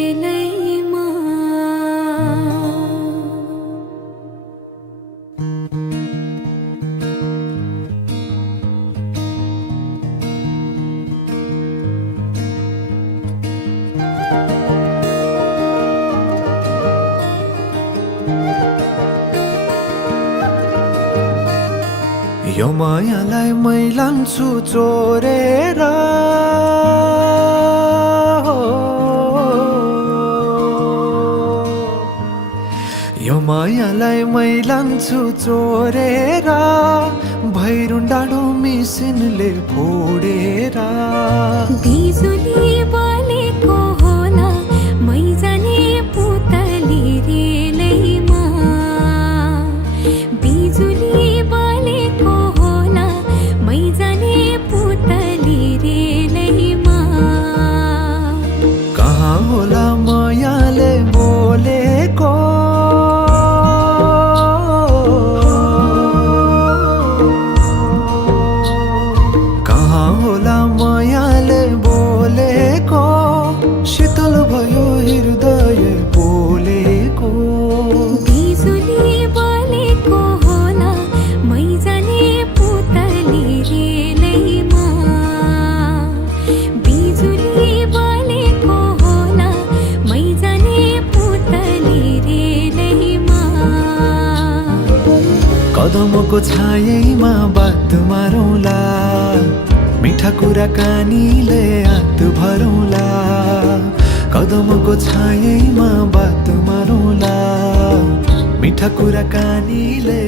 रेलैमा यो मायालाई मै लान्छु चोरेर यो मायालाई मै लान्छु चोरेर भैरुन डाँडो मिसिनले फोडेर बिजुली बलेको होला मै जाने पुतली रेलैमा बिजुली बलेको होला मै जाने पुतली रेलैमा कहाँ होला मायाले बोलेको मायाले बोलेको शीतल भयो हृदय बोलेको बिजुली बलेको होला मै जाने पुतली रेलैमा बिजुली बलेको होला मै जाने पुतली रेलैमा कदमको छायैमा बात मारौँला मिठा कुराकानीले हात भरौँला कदमको छायैमा बात मारौँला मिठा कुराकानीले